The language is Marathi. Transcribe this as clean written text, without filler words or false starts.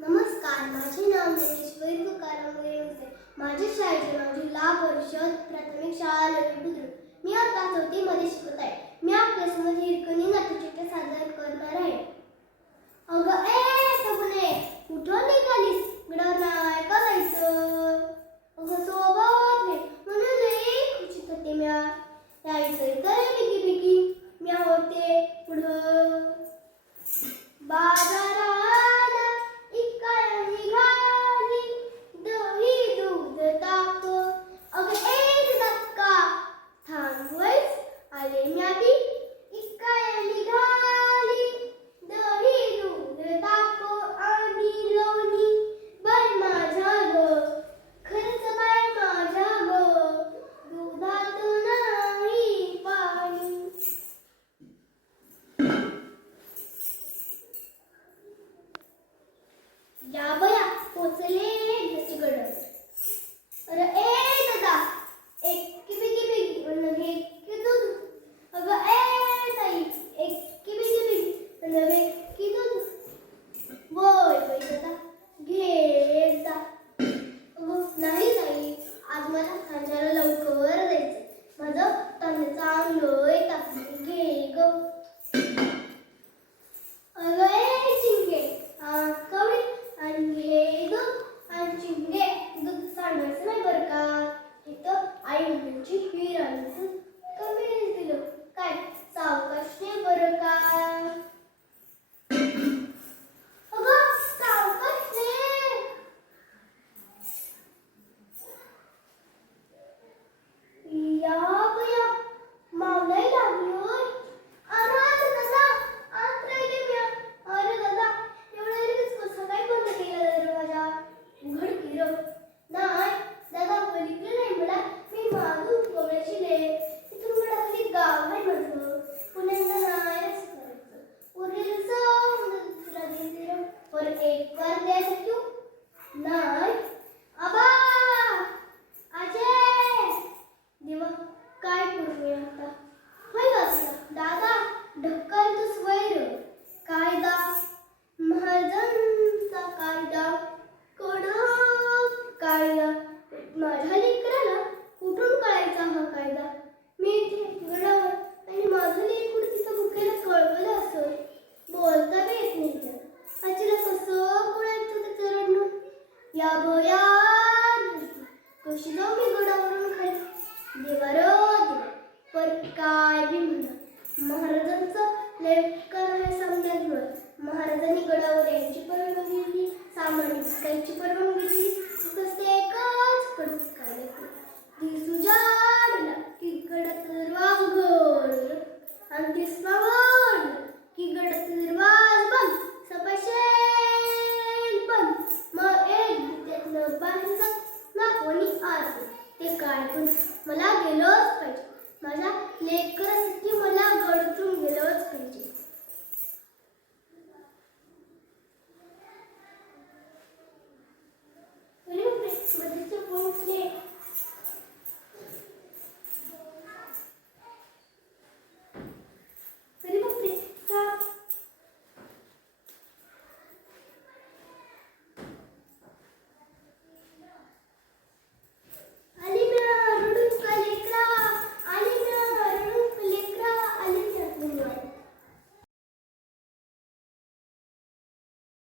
नमस्कार, माझे नाव ज्ञानेश्वरी तुकाराम गोयंके. माझ्या शाळेचे नाव जिल्हा परिषद प्राथमिक शाळा लवी बुद्रुक. मी आता 4थी मध्ये शिकत आहे. मी आपल्यासमोर हिरकणी नाट्यचित्र सादर करणार आहे. अगं सगुणे, कुठं निघालीस? गडावर नाही का जायचं? अगं सोबत घे म्हणून लई खुशीत होते. म्या यायचं तर पिकी म्या होते पुढं बाजाराला इकाय निघाली दही दूध ताक. अगं धक्का थांबवच आले म्या बी इकाय निघाली दही दूध ताक आणि लोणी बाय माझा ग खर्च बाय माझा ग दुधात नाही पाणी. या बया पोचले घरची गडर. अरे दादा एक किबी नव्हे की दूध. अगं ताई एक किबी नव्हे की दूध. वय दादा घे जा. अगं नाही ताई, आज मला खांद्याला लवकर जायचं. माझं तण चांगलं तापलं घे ग. अगं चिंगे कवळी आणि हे दूध आणि चिंगे दूध सांडायचं नाही बरं का. इथं आई म्हणजे खीर आणि दूध कमी दिलं काय सावकाशने बरं का. अगं सावकाशने. या बया मावलाई लागली होय. अरे दादा आत राहिले म्या. अरे दादा एवढ्या लगेच कसं काय बंद केला दरवाजा? उघड की र. नाही दादा बघितलं नाही मला. मी मागून कोवळ्याची ले तिथून गडाखाली गाव आहे माझं. पुण्यांदा नाही असं करायचं. उरलेलं तुला देते र. पर एक वार द्यायचं तू नाही. आबा अजय देवा काय करू मी आता? होय वाचला दादा ढक्कल तूच वैर. कायदा महाजनचा कायदा कडक कायदा. माझ्या लेकराला कुठून कळायचा हा कायदा? मी इथे गडावर आणि माझं लेकूड तिथं भुकेला कळवलं असं. बोलता बी येत नाही तर आजीला कसं कळायचं त्याचं रडणं? या बया कशी जाऊ मी गडावरून खाली. देवा र देवा. पर काय बी म्हणा महाराजांचं लेकर हे समजत नाही. महाराजांनी गडावर यायची परवानगी दिली, सामान विकायची परवानगी दिली. कसे एकच कडून काय सुजाडला की गडाचा दरवाज उघडला आणि दिसला की गडाचा दरवाज बंद. सपाशेल बंद. मग एक त्यातनं बाहेर जात ना कोणी आलं. ते काय पण मला गेलोच पाहिजे. माझ्या लेकरासाठी मला गडतून